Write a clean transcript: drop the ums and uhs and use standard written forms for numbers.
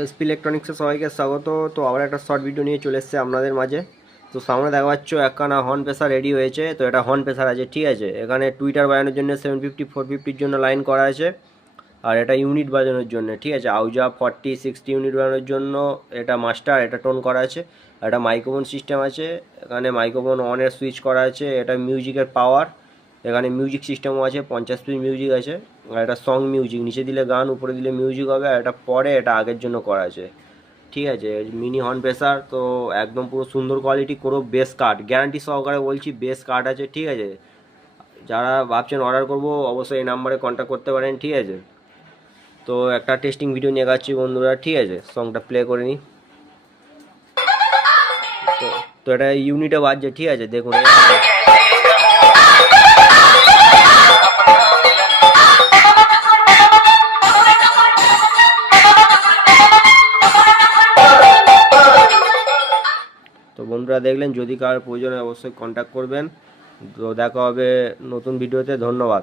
SP ইলেকট্রনিক্সে সবাইকে স্বাগত। তো আবার একটা শর্ট ভিডিও নিয়ে চলে এসেছে আপনাদের মাঝে। তো সামনে দেখা পাচ্ছ একখানা হর্ন প্রেসার রেডি হয়েছে। তো এটা হর্ন প্রেসার আছে, ঠিক আছে। এখানে টুইটার বাজানোর জন্য 750 450-র জন্য লাইন করা আছে, আর এটা ইউনিট বাজানোর জন্য, ঠিক আছে। আউজা 40 60 ইউনিট বাজানোর জন্য এটা মাস্টার, এটা টোন করা আছে। একটা মাইক্রোফোন সিস্টেম আছে, এখানে মাইক্রোফোন অনের সুইচ করা আছে। এটা মিউজিকের পাওয়ার, এখানে মিউজিক সিস্টেমও আছে, 50 পিস মিউজিক আছে। আর এটা সং মিউজিক, নিচে দিলে গান, উপরে দিলে মিউজিক হবে। আর এটা পরে এটা আগের জন্য করা আছে, ঠিক আছে। মিনি হর্ন প্রেসার তো একদম পুরো সুন্দর কোয়ালিটি, কোনো বেস কাট গ্যারান্টি সহকারে বলছি, বেস কাট আছে, ঠিক আছে। যারা ভাবছেন অর্ডার করবো অবশ্যই এই নাম্বারে কন্ট্যাক্ট করতে পারেন, ঠিক আছে। তো একটা টেস্টিং ভিডিও নিয়ে যাচ্ছি বন্ধুরা, ঠিক আছে। সংটা প্লে করে নিই। তো তো এটা ইউনিটে বাজছে, ঠিক আছে, দেখুন। তো বন্ধুরা দেখলেন, যদি কারোর প্রয়োজন হয় অবশ্যই কন্ট্যাক্ট করবেন। তো দেখা হবে নতুন ভিডিওতে, ধন্যবাদ।